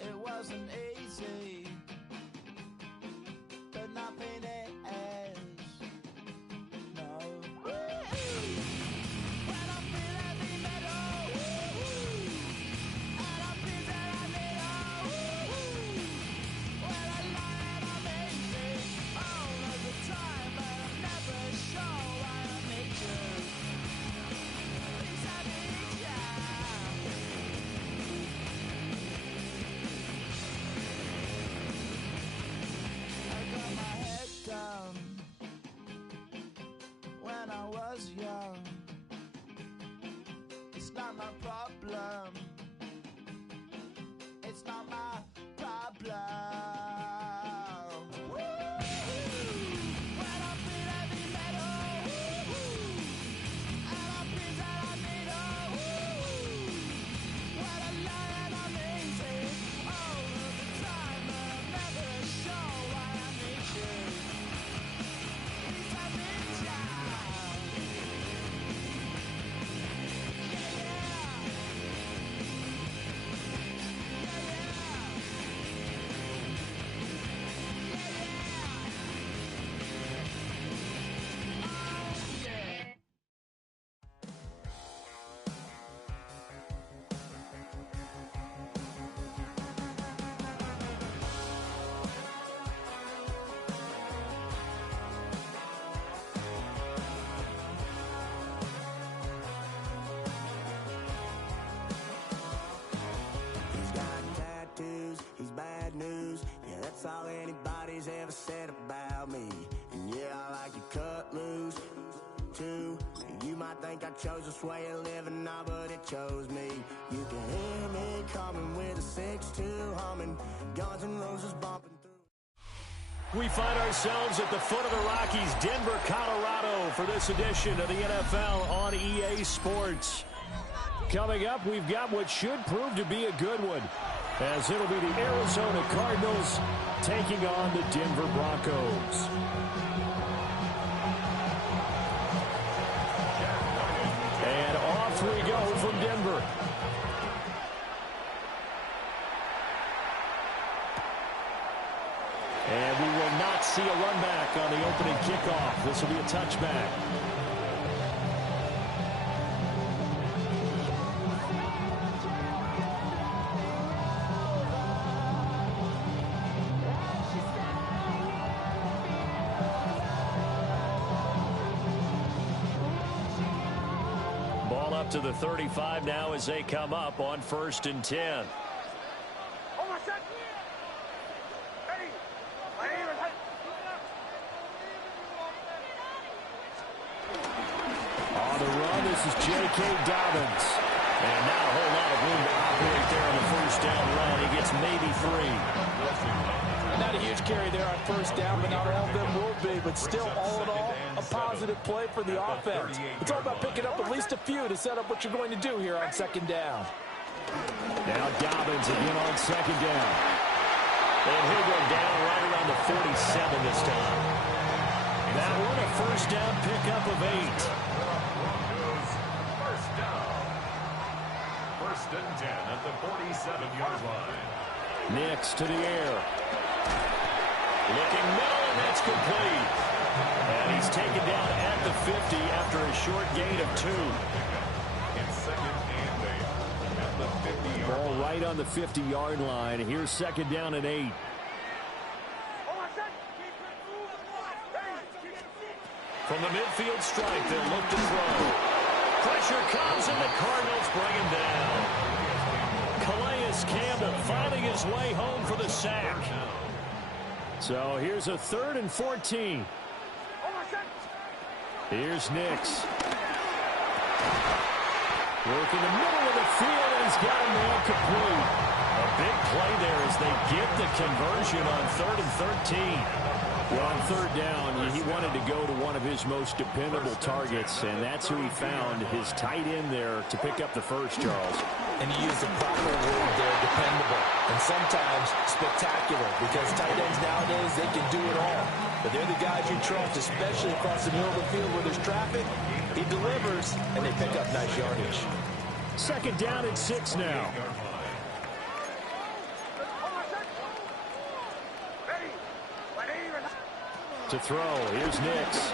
It wasn't easy, but nothing is. No. When I feel heavy metal, and I feel that I need when I lie and I'm easy all of the time, but I'm never sure why I need you. Please I need ya. Down when I was young. It's not my problem. It's not my problem. When I feel heavy metal, and I feel that I need when I lie and I'm easy all of the time, but I'm never sure why I need you. He's bad news, yeah, that's all anybody's ever said about me. And yeah, I like to cut loose, too. You might think I chose this way of living now, but it chose me. You can hear me coming with a 6-2 humming, Guns N' Roses bumping through. We find ourselves at the foot of the Rockies, Denver, Colorado, for this edition of the NFL on EA Sports. Coming up, we've got what should prove to be a good one, as it'll be the Arizona Cardinals taking on the Denver Broncos. And off we go from Denver. And we will not see a run back on the opening kickoff. This will be a touchback. Up to the 35 now as they come up on 1st and 10. On the run, this is J.K. Dobbins. And not a whole lot of room to operate there on the first down run. He gets maybe 3. Not a huge carry there on first down, but not all of them will be. But still, all in all, a positive play for the offense. It's all about picking up at least a few to set up what you're going to do here on second down. Now Dobbins again on second down. And he'll go down right around the 47 this time. That one a first down pickup of 8. First down. 1st and 10 at the 47-yard line. Nix to the air. Looking middle, and that's complete. And he's taken down at the 50 after a short gain of 2. It's 2nd and 8 at the 50-yard line. Ball right on the 50-yard line. Here's 2nd down and 8. From the midfield stripe, they'll look to throw. Pressure comes, and the Cardinals bring him down. Calais Campbell finding his way home for the sack. So here's a 3rd and 14. Here's Nix. Working the middle of the field, and he's got a man complete. A big play there as they get the conversion on 3rd and 13. Well, on third down, he wanted to go to one of his most dependable targets, and that's who he found, his tight end there, to pick up the first, Charles. And he used the proper word there, dependable, and sometimes spectacular, because tight ends nowadays, they can do it all. But they're the guys you trust, especially across the middle of the field where there's traffic. He delivers, and they pick up nice yardage. Second down at 6 now. To throw, here's Nix.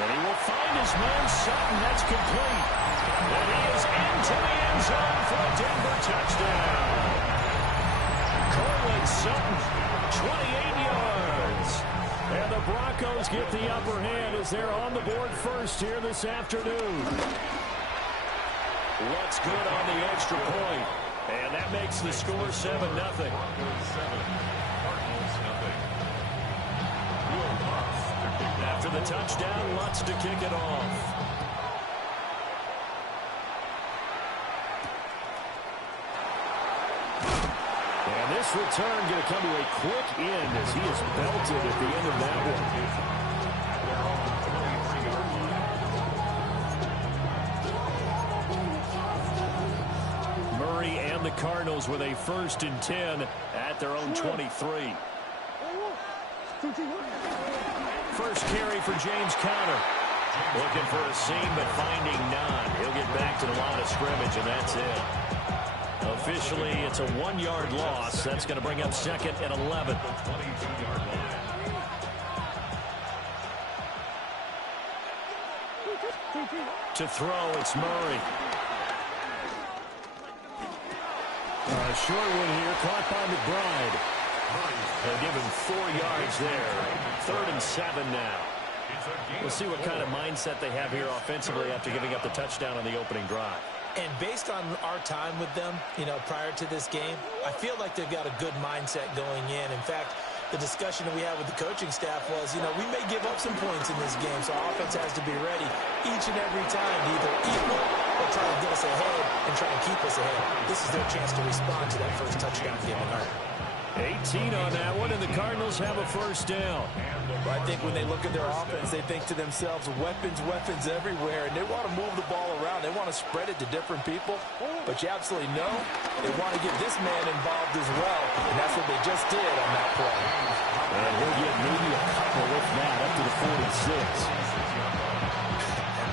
And he will find his man, Sutton. That's complete. And he is into the end zone for a Denver touchdown. Cortland Sutton, 28 yards. And the Broncos get the upper hand as they're on the board first here this afternoon. What's good on the extra point? And that makes the score 7-0. After the touchdown, Lutz to kick it off. And this return going to come to a quick end as he is belted at the end of that one. Murray and the Cardinals with a 1st and 10 at their own 23. First carry for James Conner. Looking for a seam, but finding none. He'll get back to the line of scrimmage, and that's it. Officially, it's a 1-yard loss. That's going to bring up 2nd and 11. To throw, it's Murray. Short one here, caught by McBride. They'll give him 4 yards there. 3rd and 7 now. We'll see what kind of mindset they have here offensively after giving up the touchdown on the opening drive. And based on our time with them, prior to this game, I feel like they've got a good mindset going in. In fact, the discussion that we had with the coaching staff was, we may give up some points in this game, so our offense has to be ready each and every time to either equal or try to get us ahead and try and keep us ahead. This is their chance to respond to that first touchdown given up. 18 on that one, and the Cardinals have a 1st down. Well, I think when they look at their offense, they think to themselves, weapons everywhere, and they want to move the ball around. They want to spread it to different people, but you absolutely know they want to get this man involved as well, and that's what they just did on that play. And he'll get maybe a couple with that up to the 46.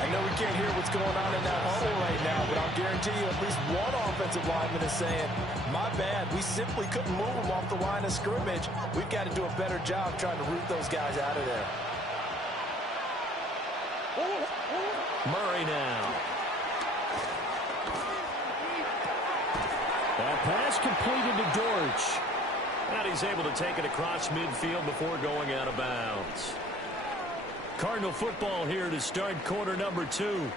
I know we can't hear what's going on in that huddle right now, but I'll guarantee you at least one offensive lineman is saying, my bad, we simply couldn't move them off the line of scrimmage. We've got to do a better job trying to root those guys out of there. Murray now. That pass completed to Dortch. And he's able to take it across midfield before going out of bounds. Cardinal football here to start quarter number 2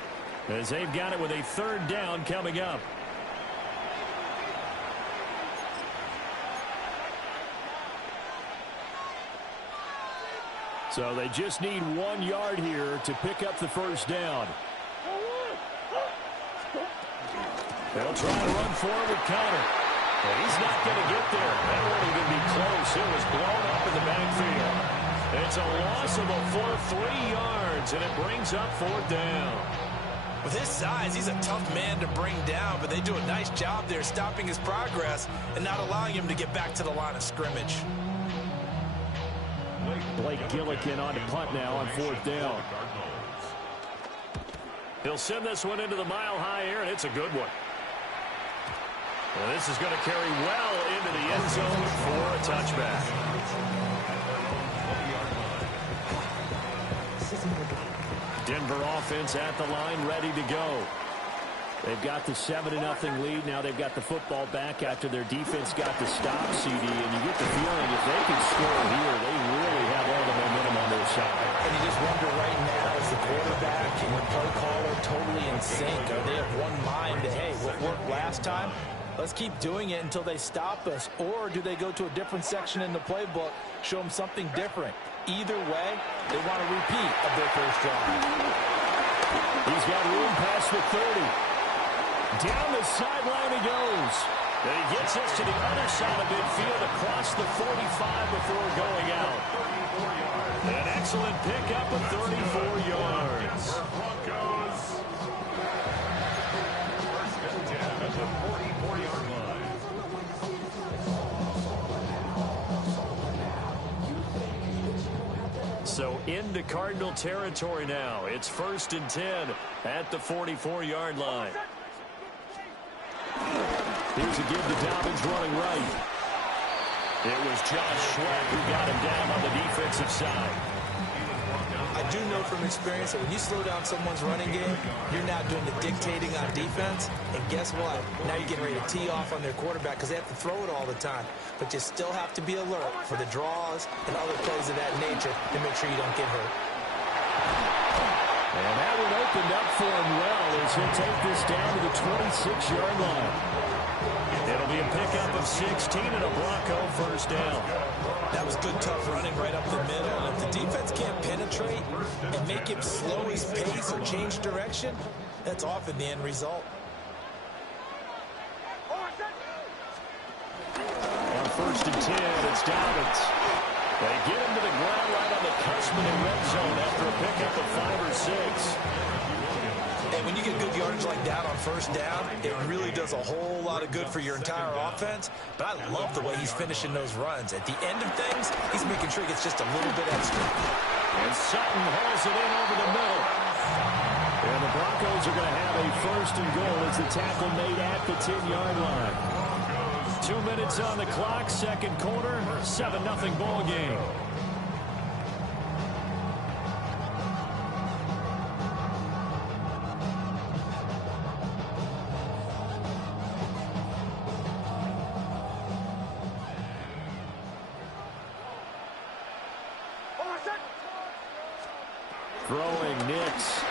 as they've got it with a 3rd down coming up. So they just need 1 yard here to pick up the 1st down. They'll try to run forward with Conner. And he's not going to get there. That won't even be close. It was blown up in the backfield. It's a loss of a full 3 yards, and it brings up 4th down. With his size, he's a tough man to bring down, but they do a nice job there stopping his progress and not allowing him to get back to the line of scrimmage. Blake Gillikin on to punt now on 4th down. He'll send this one into the mile-high air, and it's a good one. And this is going to carry well into the end zone for a touchback. Denver offense at the line, ready to go. They've got the 7-0 lead. Now they've got the football back after their defense got the stop, CD. And you get the feeling if they can score here, they really have all the momentum on their side. And you just wonder right now, is the quarterback and the play caller totally in sync? Are they of one mind that, hey, what worked last time? Let's keep doing it until they stop us. Or do they go to a different section in the playbook, show them something different? Either way, they want a repeat of their first drive. He's got room past the 30. Down the sideline he goes. And he gets us to the other side of midfield across the 45 before going out. An excellent pickup of 34 yards. Broncos. First and 10 at the 44-yard line. So into Cardinal territory now. It's 1st and 10 at the 44-yard line. Here's a give to Dobbins running right. It was Josh Sweat who got him down on the defensive side. I do know from experience that when you slow down someone's running game, you're now doing the dictating on defense. And guess what? Now you're getting ready to tee off on their quarterback because they have to throw it all the time. But you still have to be alert for the draws and other plays of that nature to make sure you don't get hurt. And that one opened up for him well as he'll take this down to the 26-yard line. It'll be a pickup of 16 and a Bronco first down. That was good, tough running right up the middle. And if the defense can't penetrate and make him slow his pace or change direction, that's often the end result. On 1st and 10, it's Dobbins. They get him to the ground right on the cusp of the red zone after a pickup of 5 or 6. And when you get good yardage like that on 1st down, it really does a whole lot of good for your entire offense. But I love the way he's finishing those runs. At the end of things, he's making sure he gets just a little bit extra. And Sutton hauls it in over the middle. And the Broncos are going to have a 1st and goal as the tackle made at the 10-yard line. 2 minutes on the clock, second quarter, 7-0 ball game. Throwing Nix.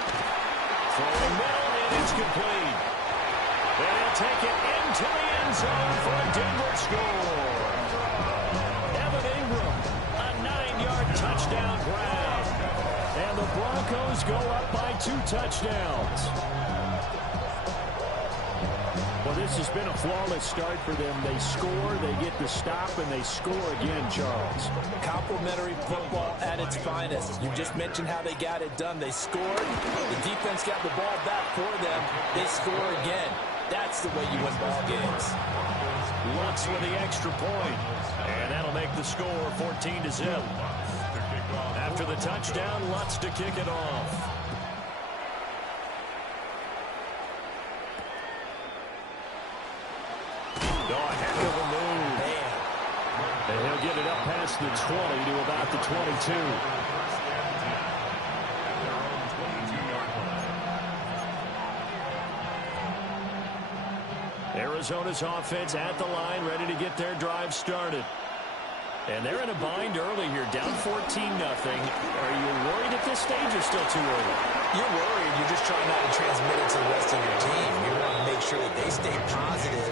Throwing middle, and it's complete. And he'll take it into the end zone for a Denver score. Evan Ingram, a 9-yard touchdown grab. And the Broncos go up by 2 touchdowns. Well, this has been a flawless start for them. They score, they get the stop, and they score again, Charles. Complimentary football at its finest. You just mentioned how they got it done. They scored. The defense got the ball back for them. They score again. That's the way you win ball games. Lutz with the extra point. And that'll make the score 14-0. After the touchdown, Lutz to kick it off. And he'll get it up past the 20 to about the 22. Arizona's offense at the line, ready to get their drive started. And they're in a bind early here, down 14-0. Are you worried at this stage or still too early? You're worried. You're just trying not to transmit it to the rest of your team. You want to make sure that they stay positive.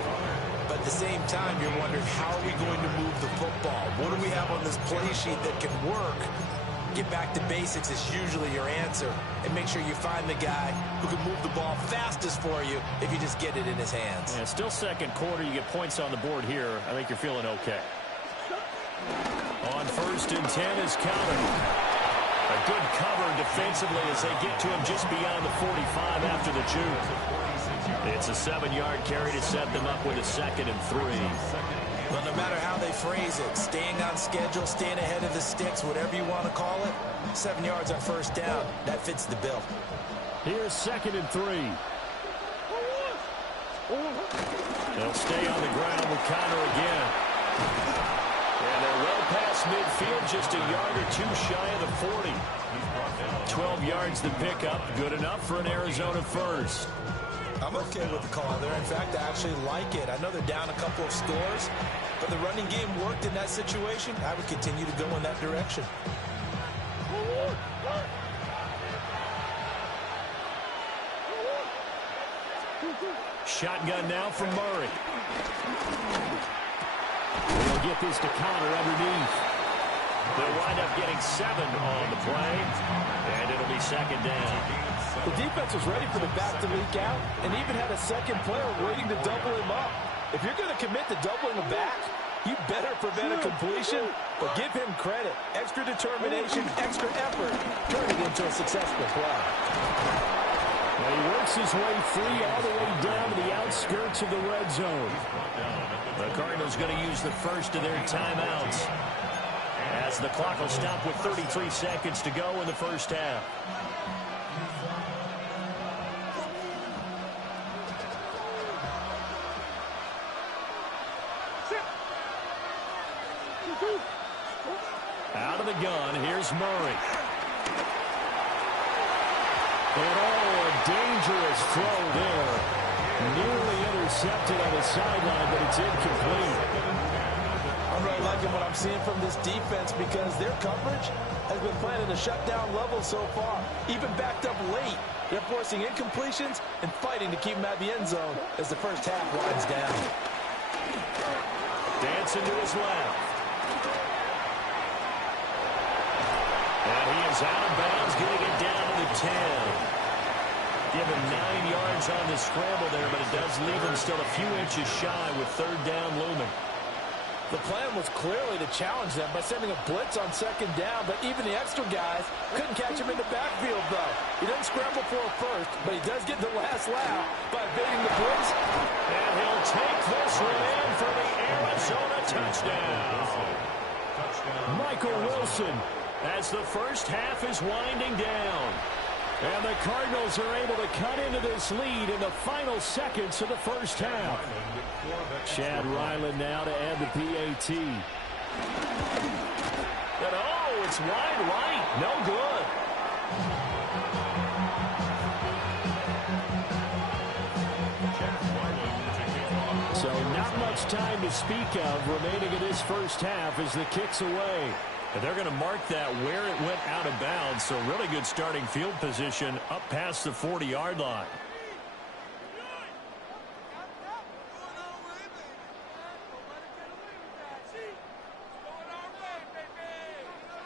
But at the same time, you're wondering, how are we going to move the football? What do we have on this play sheet that can work? Get back to basics is usually your answer. And make sure you find the guy who can move the ball fastest for you if you just get it in his hands. Yeah, still second quarter. You get points on the board here. I think you're feeling okay. On 1st and 10 is Counter. A good cover defensively as they get to him just beyond the 45 after the juke. It's a 7-yard carry to set them up with a 2nd and 3. Well, no matter how they phrase it, staying on schedule, staying ahead of the sticks, whatever you want to call it, 7 yards on 1st down, that fits the bill. Here's 2nd and 3. They'll stay on the ground with Connor again. And they're well past midfield, just a yard or 2 shy of the 40. 12 yards the pickup, good enough for an Arizona first. I'm okay with the call there. In fact, I actually like it. I know they're down a couple of scores, but the running game worked in that situation. I would continue to go in that direction. Shotgun now from Murray. They'll get this to Connor underneath. They'll wind up getting 7 on the play, and it'll be 2nd down. The defense was ready for the back to leak out and even had a second player waiting to double him up. If you're going to commit to doubling a back, you better prevent a completion, but give him credit. Extra determination, extra effort, turn it into a successful play. And he works his way free all the way down to the outskirts of the red zone. The Cardinals going to use the first of their timeouts, as the clock will stop with 33 seconds to go in the first half. Out of the gun, here's Murray. And a dangerous throw there. Nearly intercepted on the sideline, but it's incomplete. I'm really liking what I'm seeing from this defense because their coverage has been playing at a shutdown level so far. Even backed up late, they're forcing incompletions and fighting to keep them at the end zone as the first half winds down. Dancing to his left. And he is out of bounds, getting it down to the 10. Give him 9 yards on the scramble there, but it does leave him still a few inches shy with third down looming. The plan was clearly to challenge them by sending a blitz on second down, but even the extra guys couldn't catch him in the backfield, though. He doesn't scramble for a first, but he does get the last laugh by evading the blitz. And he'll take this one in for the Arizona touchdown. Michael Wilson, as the first half is winding down. And the Cardinals are able to cut into this lead in the final seconds of the first half. Chad Ryland now to add the PAT. And oh, it's wide right. No good. So not much time to speak of remaining in this first half as the kick's away. And they're going to mark that where it went out of bounds. So really good starting field position up past the 40-yard line.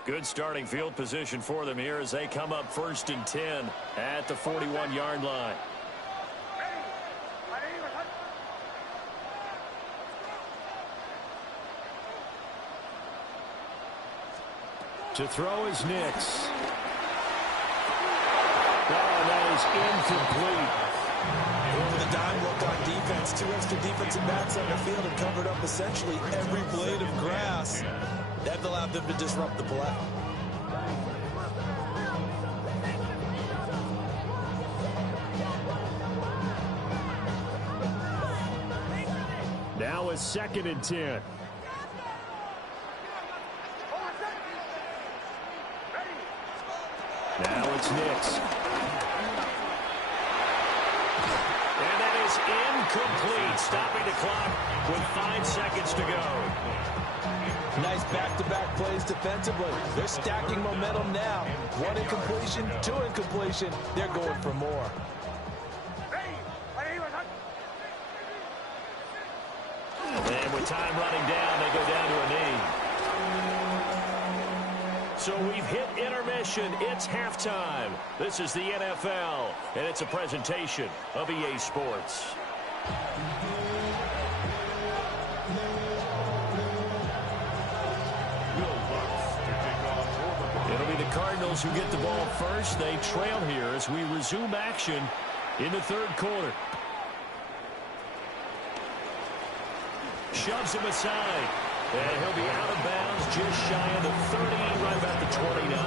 Good starting field position for them here as they come up 1st and 10 at the 41-yard line. To throw is Nix. Oh, that is incomplete. Over the dime look on defense. 2 extra defensive backs on the field and covered up essentially every blade of grass. That allowed them to disrupt the play. Now it's 2nd and 10. Now it's Nix. And that is incomplete, stopping the clock with 5 seconds to go. Nice back-to-back plays defensively. They're stacking momentum now. 1 incompletion, 2 incompletion. They're going for more. And with time running down, they go down to a knee. So we've hit intermission. It's halftime. This is the NFL, and it's a presentation of EA Sports. It'll be the Cardinals who get the ball first. They trail here as we resume action in the 3rd quarter. Shoves him aside. And he'll be out of bounds just shy of the 30, right about the 29.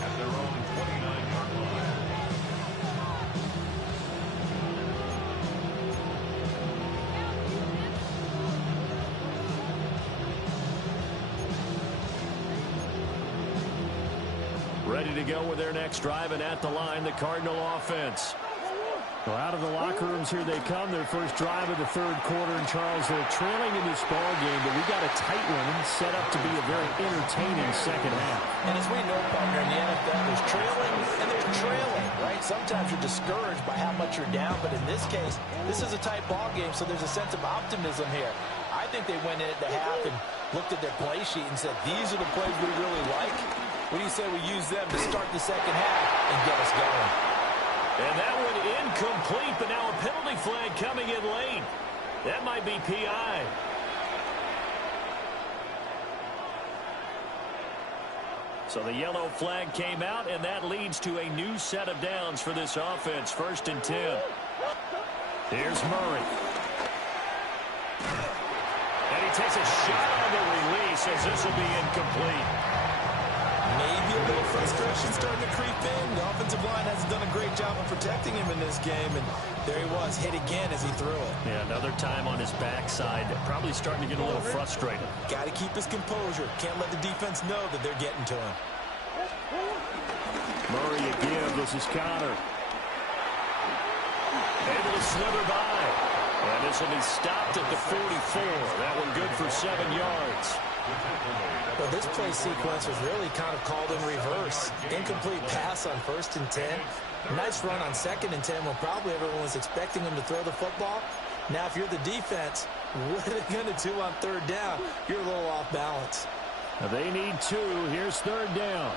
At their own 29-yard line. Ready to go with their next drive, and at the line, the Cardinal offense. Well, out of the locker rooms here they come, their first drive of the 3rd quarter. And Charles, they're trailing in this ball game, but we got a tight one set up to be a very entertaining second half. And as we know, partner, in the NFL, there's trailing and there's trailing, right? Sometimes you're discouraged by how much you're down, but in this case, this is a tight ball game, so there's a sense of optimism here. I think they went in at the half and looked at their play sheet and said, these are the plays we really like. What do you say we use them to start the second half and get us going? And that one incomplete, but now a penalty flag coming in late. That might be PI. So the yellow flag came out, and that leads to a new set of downs for this offense. 1st and 10. Here's Murray. And he takes a shot on the release as this will be incomplete. Maybe a little frustration starting to creep in. The offensive line hasn't done a great job of protecting him in this game, and there he was, hit again as he threw it. Yeah, another time on his backside, probably starting to get a little frustrated. Got to keep his composure. Can't let the defense know that they're getting to him. Murray again. This is Connor. Able to slither by. And this will be stopped at the 44. That one good for 7 yards. Well, this play sequence was really kind of called in reverse. Incomplete pass on 1st and 10. Nice run on 2nd and 10 when probably everyone was expecting him to throw the football. Now, if you're the defense, what are they going to do on 3rd down? You're a little off balance. Now they need 2. Here's 3rd down.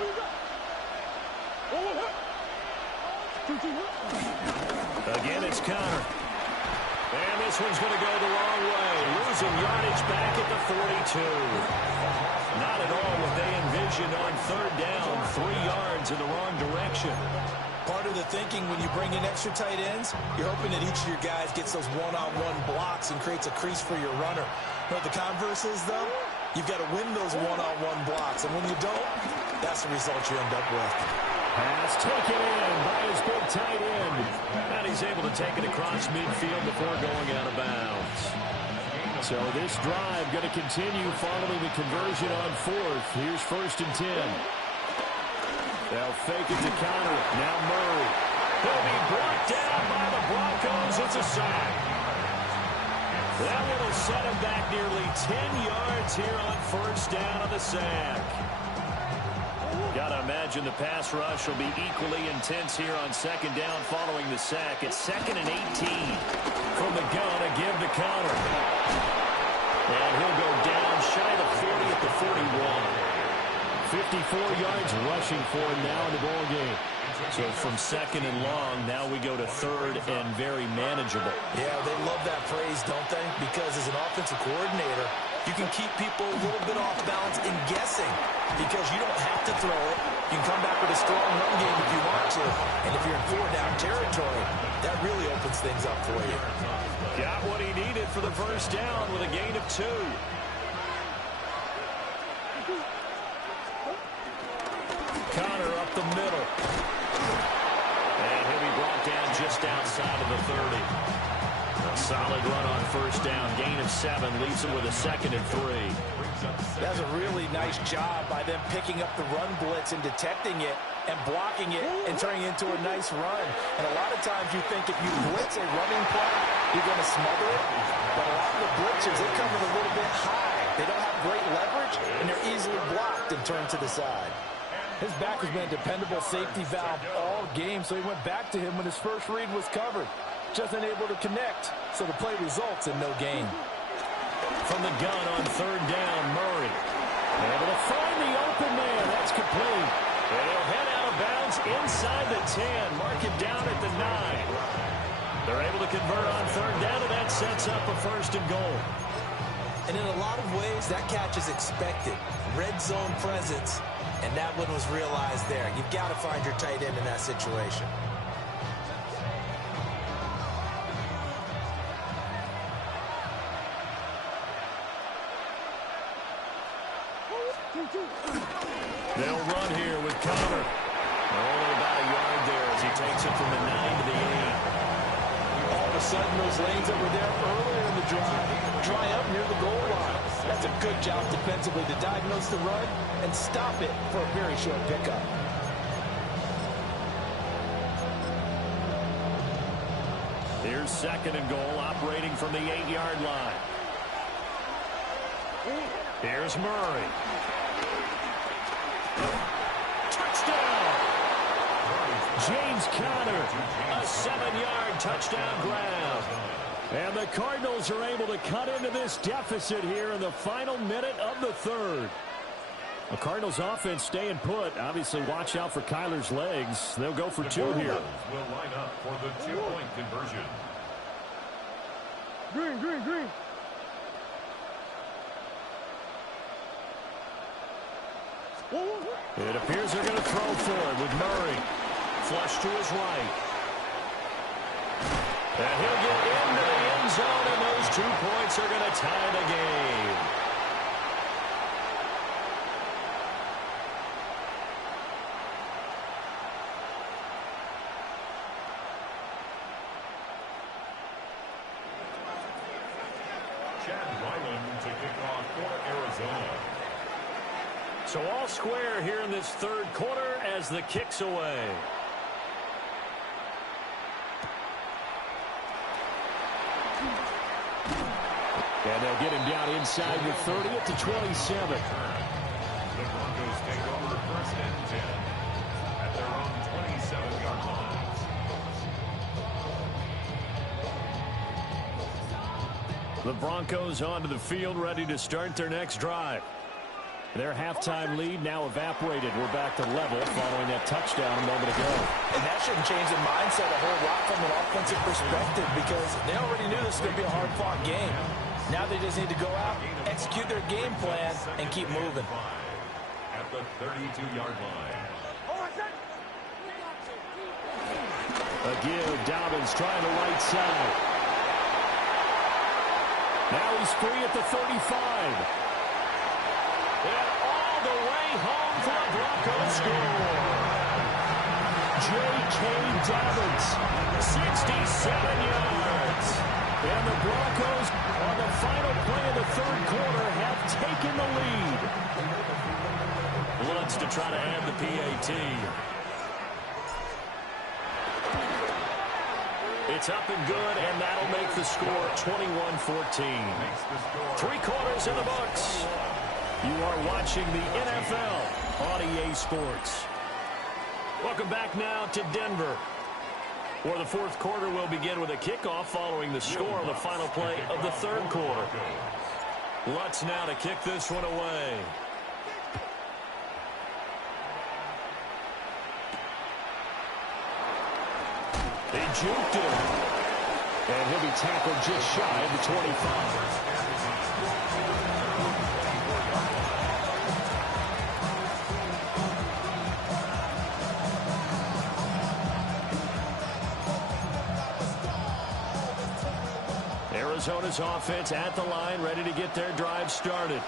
Again, it's Connor. And this one's going to go the wrong way. Losing yardage back at the 42. Not at all what they envisioned on 3rd down. 3 yards in the wrong direction. Part of the thinking when you bring in extra tight ends, you're hoping that each of your guys gets those one-on-one blocks and creates a crease for your runner. But the converse is, though, you've got to win those one-on-one blocks. And when you don't, that's the result you end up with. Pass taken in by his big tight end. And he's able to take it across midfield before going out of bounds. So this drive going to continue following the conversion on 4th. Here's 1st and 10. They'll fake it to Connor. Now Murray. He'll be brought down by the Broncos. It's a sack. That one will set him back nearly 10 yards here on 1st down on the sack. Got to imagine the pass rush will be equally intense here on 2nd down following the sack. It's 2nd and 18 from the gun. A give to Connor. And he'll go down shy of the 40 at the 41. 54 yards rushing for him now in the ball game. So from 2nd and long, now we go to 3rd and very manageable. Yeah, they love that phrase, don't they? Because as an offensive coordinator, you can keep people a little bit off balance and guessing because you don't have to throw it. You can come back with a strong run game if you want to. And if you're in 4-down territory, that really opens things up for you. Got what he needed for the 1st down with a gain of 2. Connor up the middle. And he'll be brought down just outside of the 30. A solid run on 1st down. Gain of 7 leaves him with a 2nd and 3. That's a really nice job by them picking up the run blitz and detecting it and blocking it and turning it into a nice run. And a lot of times you think if you blitz a running play, you're going to smother it. But a lot of the blitzers, they come in a little bit high. They don't have great leverage, and they're easily blocked and turned to the side. His back has been a dependable safety valve all game, so he went back to him when his first read was covered. Just unable to connect, so the play results in no gain. From the gun on 3rd down, Murray. Able to find the open man. That's complete. And he'll head out of bounds inside the 10. Mark it down at the 9. They're able to convert on 3rd down, and that sets up a 1st and goal. And in a lot of ways, that catch is expected. Red zone presence. And that one was realized there. You've got to find your tight end in that situation. They'll run here with Connor. Only about a yard there as he takes it from the 9 to the 8. All of a sudden, those lanes that were there earlier in the drive dry up near the goal line. That's a good job defensively to diagnose the run and stop it for a very short pickup. Here's 2nd and goal, operating from the 8-yard line. Here's Murray. Touchdown! James Conner, a 7-yard touchdown grab. And the Cardinals are able to cut into this deficit here in the final minute of the 3rd. The Cardinals offense staying put. Obviously, watch out for Kyler's legs. They'll go for 2 here. Will line up for the 2-point conversion. Green. It appears they're going to throw for it with Murray. Flush to his right. And he'll get into the end zone, and those 2 points are going to tie the game. To kick off for Arizona. So all square here in this third quarter as the kick's away. And they'll get him down inside the 30 at the 27. The Broncos take over 1st and 10 at their own 27-yard line. The Broncos onto the field, ready to start their next drive. Their halftime lead now evaporated. We're back to level following that touchdown a moment ago. And that shouldn't change the mindset a whole lot from an offensive perspective because they already knew this was going to be a hard-fought game. Now they just need to go out, execute their game plan, and keep moving. At the 32-yard line. A give, Dobbins trying the right side. Now he's free at the 35. And all the way home for the Broncos score. J.K. Dobbins, 67 yards. And the Broncos, on the final play of the third quarter, have taken the lead. Lutz to try to add the PAT. It's up and good, and that'll make the score 21-14. 3 quarters in the books. You are watching the NFL on EA Sports. Welcome back now to Denver, where the fourth quarter will begin with a kickoff following the score on the final play of the third quarter. Lutz now to kick this one away. They juked him. And he'll be tackled just shy of the 25. Arizona's offense at the line, ready to get their drive started.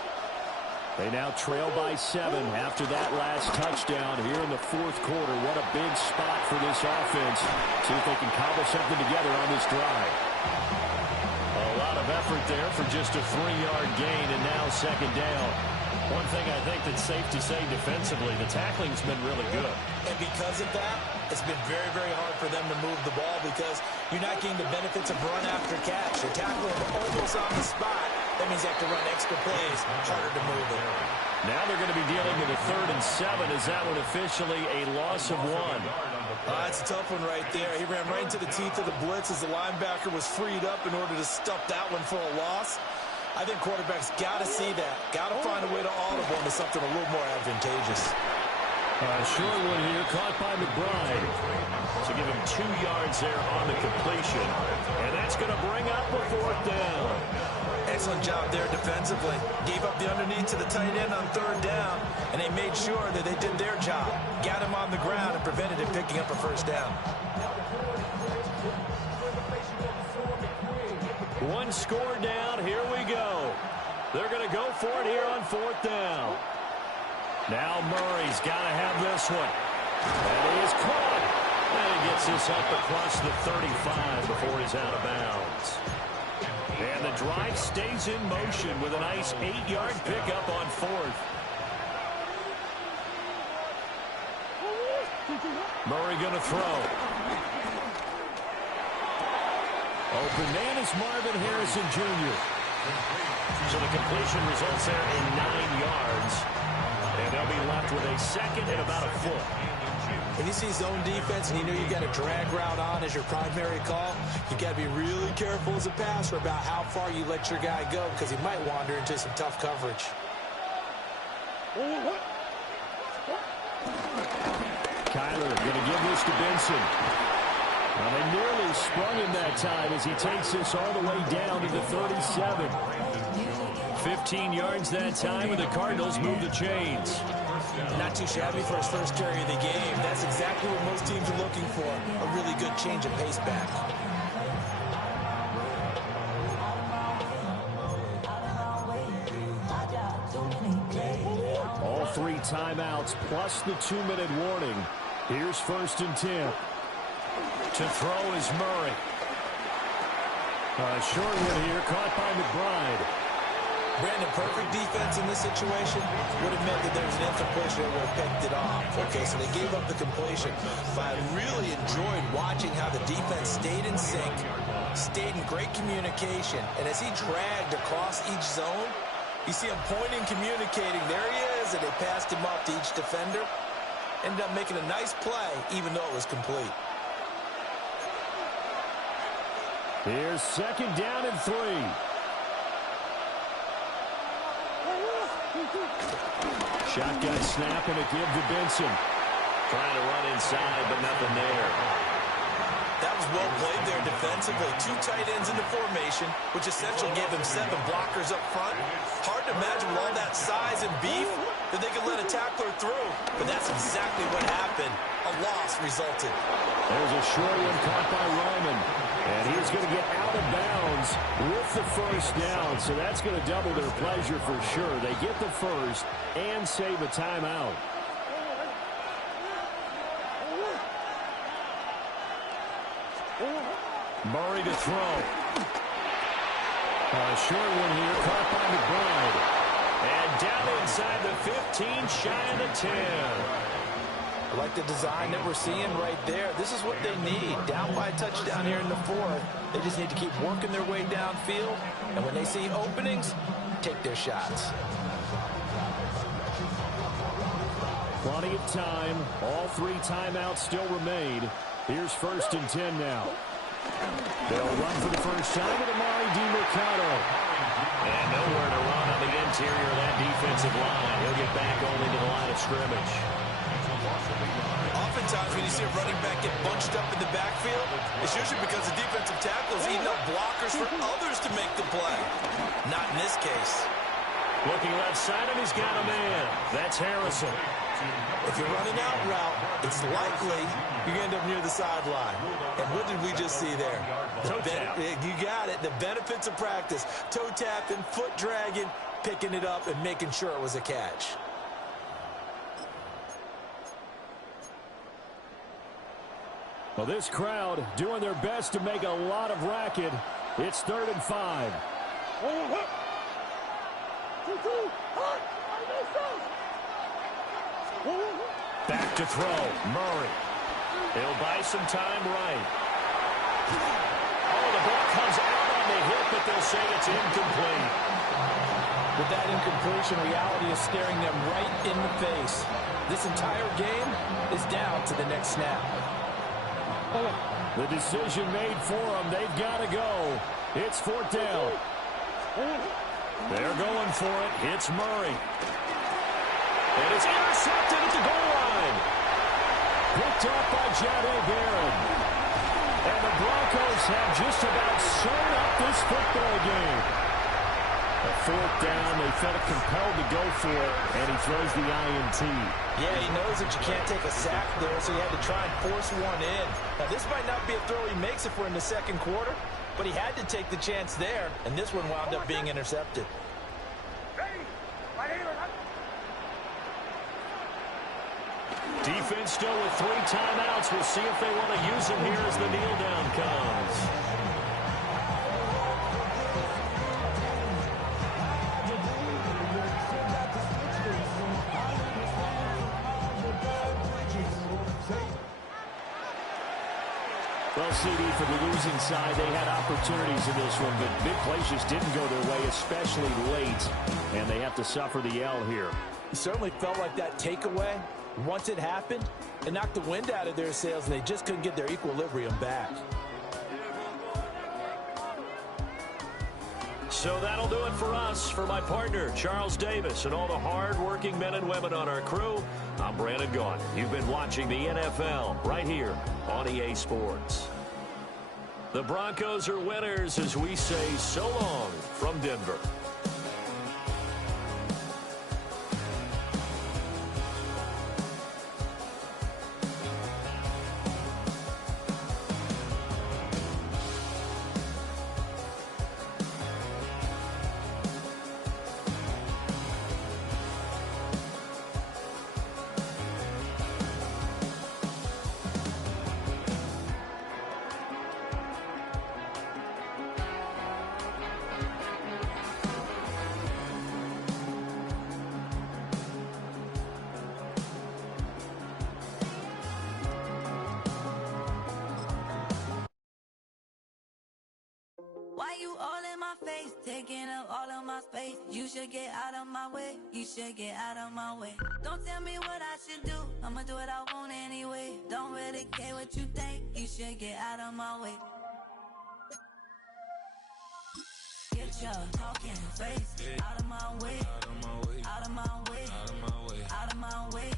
They now trail by 7 after that last touchdown here in the fourth quarter. What a big spot for this offense. See if they can cobble something together on this drive. A lot of effort there for just a 3-yard gain, and now second down. One thing I think that's safe to say defensively, the tackling's been really good. And because of that, it's been very, very hard for them to move the ball because you're not getting the benefits of run after catch. You're tackling almost on the spot. That means they have to run extra plays, harder to move it. Now they're going to be dealing with a 3rd and 7. Is that one officially a loss of 1? That's a tough one right there. He ran right into the teeth of the blitz as the linebacker was freed up in order to stuff that one for a loss. I think quarterbacks got to see that. Got to find a way to audible into something a little more advantageous. Short one here, caught by McBride. So give him 2 yards there on the completion. And that's going to bring up a 4th down. Excellent job there defensively. Gave up the underneath to the tight end on 3rd down, and they made sure that they did their job. Got him on the ground and prevented him picking up a 1st down. 1 score down. Here we go. They're going to go for it here on 4th down. Now Murray's got to have this one. And he is caught. And he gets this up across the 35 before he's out of bounds. And the drive stays in motion with a nice 8-yard pickup on 4th. Murray going to throw. Open man is Marvin Harrison Jr. So the completion results there in 9 yards. And they'll be left with a 2nd and about a foot. When you see zone defense and you know you've got a drag route on as your primary call, you've got to be really careful as a passer about how far you let your guy go because he might wander into some tough coverage. Kyler going to give this to Benson. Well, they nearly sprung him that time as he takes this all the way down to the 37. 15 yards that time, and the Cardinals move the chains. Not too shabby for his first carry of the game. That's exactly what most teams are looking for, a really good change of pace back. All 3 timeouts plus the 2-minute warning. Here's 1st and 10. To throw is Murray. A short one here, caught by McBride. Brandon, perfect defense in this situation would have meant that there was an incompletion that would have picked it off. Okay, so they gave up the completion. But I really enjoyed watching how the defense stayed in sync, stayed in great communication. And as he dragged across each zone, you see him pointing, communicating. There he is, and they passed him off to each defender. Ended up making a nice play, even though it was complete. Here's 2nd down and 3. Shotgun snap and a give to Benson. Trying to run inside, but nothing there. That was well played there defensively. 2 tight ends in the formation, which essentially gave them 7 blockers up front. Hard to imagine with all that size and beef that they could let a tackler through. But that's exactly what happened. A loss resulted. There's a short one caught by Ryman. And he's going to get out of bounds with the 1st down. So that's going to double their pleasure for sure. They get the 1st and save a timeout. Murray to throw. A short one here, caught by McBride. And down inside the 15, shy of the 10. I like the design that we're seeing right there. This is what they need. Down by a touchdown here in the 4th. They just need to keep working their way downfield. And when they see openings, take their shots. Plenty of time. All 3 timeouts still remain. Here's 1st and 10 now. They'll run for the first time with Amari DiMercato. And nowhere to run on the interior of that defensive line. He'll get back only to the line of scrimmage. Oftentimes when you see a running back get bunched up in the backfield, it's usually because the defensive tackle is eating up blockers for others to make the play. Not in this case. Looking left side, and he's got a man. That's Harrison. If you're running out route, it's likely you're going to end up near the sideline. And what did we just see there? Toe tap. You got it. The benefits of practice. Toe tapping, foot dragging, picking it up, and making sure it was a catch. Well, this crowd doing their best to make a lot of racket. It's 3rd and 5. Back to throw. Murray. He'll buy some time right. Oh, the ball comes out on the hit, but they'll say it's incomplete. With that incompletion, reality is staring them right in the face. This entire game is down to the next snap. The decision made for them. They've got to go. It's 4th down. They're going for it. It's Murray. And it's intercepted at the goal line. Picked up by Jahdae Barron. And the Broncos have just about sewn up this football game. A 4th down, they felt compelled to go for it, and he throws the INT. Yeah, he knows that you can't take a sack there, so he had to try and force one in. Now, this might not be a throw he makes if we're in the 2nd quarter, but he had to take the chance there, and this one wound up being intercepted. Defense still with 3 timeouts. We'll see if they want to use them here as the kneel down comes. Well, CD, for the losing side, they had opportunities in this one, but big plays just didn't go their way, especially late, and they have to suffer the L here. It certainly felt like that takeaway, once it happened, it knocked the wind out of their sails, and they just couldn't get their equilibrium back. So that'll do it for us. For my partner, Charles Davis, and all the hard-working men and women on our crew, I'm Brandon Gaudin. You've been watching the NFL right here on EA Sports. The Broncos are winners as we say so long from Denver. Why you all in my face, taking up all of my space? You should get out of my way, you should get out of my way. Don't tell me what I should do, I'ma do what I want anyway. Don't really care what you think, you should get out of my way. Get your talking face out of my way, out of my way, out of my way, out of my way.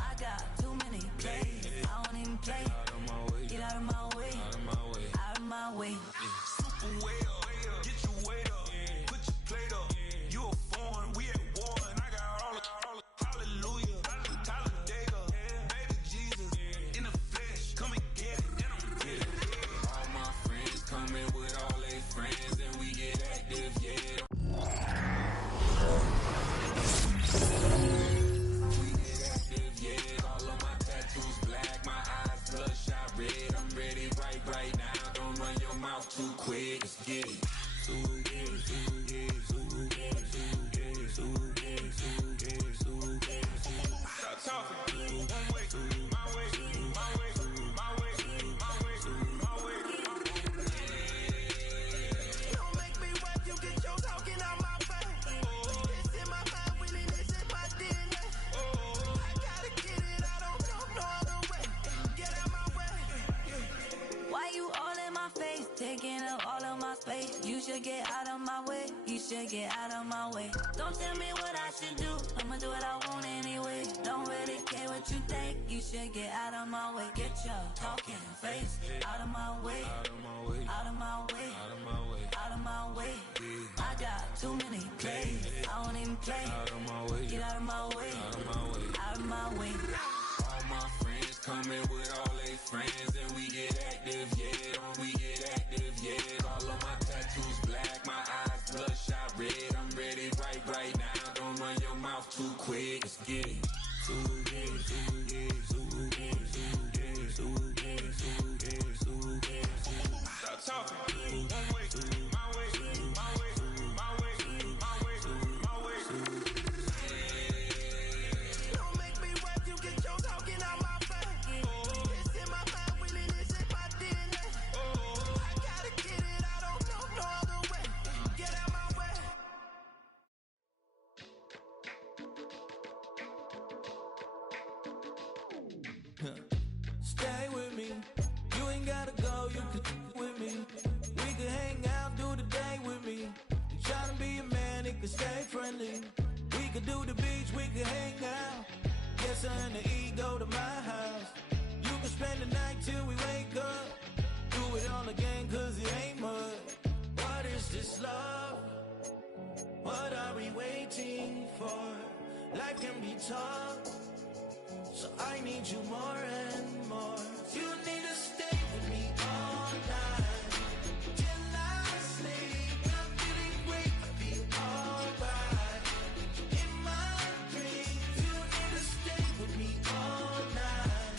I got too many plays, I don't even play. Get out of my way, out of my way, out of my way. Way up, get your weight up, put your plate up. You a foreign, we at war, and I got all of hallelujah, Talladega, baby Jesus, in the flesh, come and get it, and I'm with it. All my friends coming with all their friends, and we get active, yeah. We get active, yeah. All of my tattoos black, my eyes bloodshot red. I'm ready right now. Don't run your mouth too quick. Let's get it. Stop talking. One way, my way, my way, my way, my way, my way. Don't make me wet, you get your talking out my face. It's in my mind, really, this is my DNA. I gotta get it, I don't know no other way. Get out my way. Why you all in my face, taking up all of my space? You should get out of my way, you should get out of my way. Don't tell me what I should do, I'ma do what I want anyway. Don't really care what you think, you should get out of my way. Get your talking face out of my way, out of my way, out of my way, out of my way, out of my way. I got too many plays, I don't even play. Out of my way, get out of my way, out of my way, out of my way. All my friends coming with all their friends, and we get active, yeah. Don't we get active, yeah. All of my tattoos black, my eyes bloodshot red. I'm ready right now. Don't run your mouth too quick. Let's get it. Stop talking. One way, my way, my way, my way, my way, my way. Don't make me wet, you get your talking out my face. It's in my mind, really, this is my DNA. I gotta get it, I don't know no other way. Get out my way. Stay with me, you ain't gotta go, you can with me. We can hang out, do the day with me. You tryna be a man, it can stay friendly. We could do the beach, we can hang out. Yes, her and the E go to my house. You can spend the night till we wake up. Do it all again, cause it ain't mud. What is this love? What are we waiting for? Life can be tough, so I need you more and more. You need to stay with me all night till I sleep. I'm feeling great, I feel alright. In my dreams, you need to stay with me all night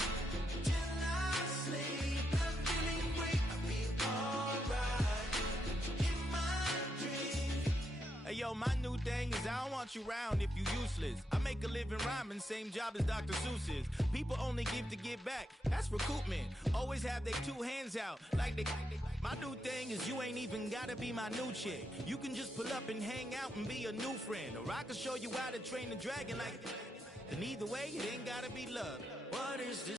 till I sleep. I'm feeling great, I feel alright. In my dreams. Hey yo, my new thing is I don't want you around if you useless. I make a living rhyming, same job as Dr. Seuss's. People only give to give back, that's recoupment. Always have their two hands out, like they. My new thing is you ain't even gotta be my new chick. You can just pull up and hang out and be a new friend. Or I can show you how to train the dragon like. And either way, it ain't gotta be love. What is this?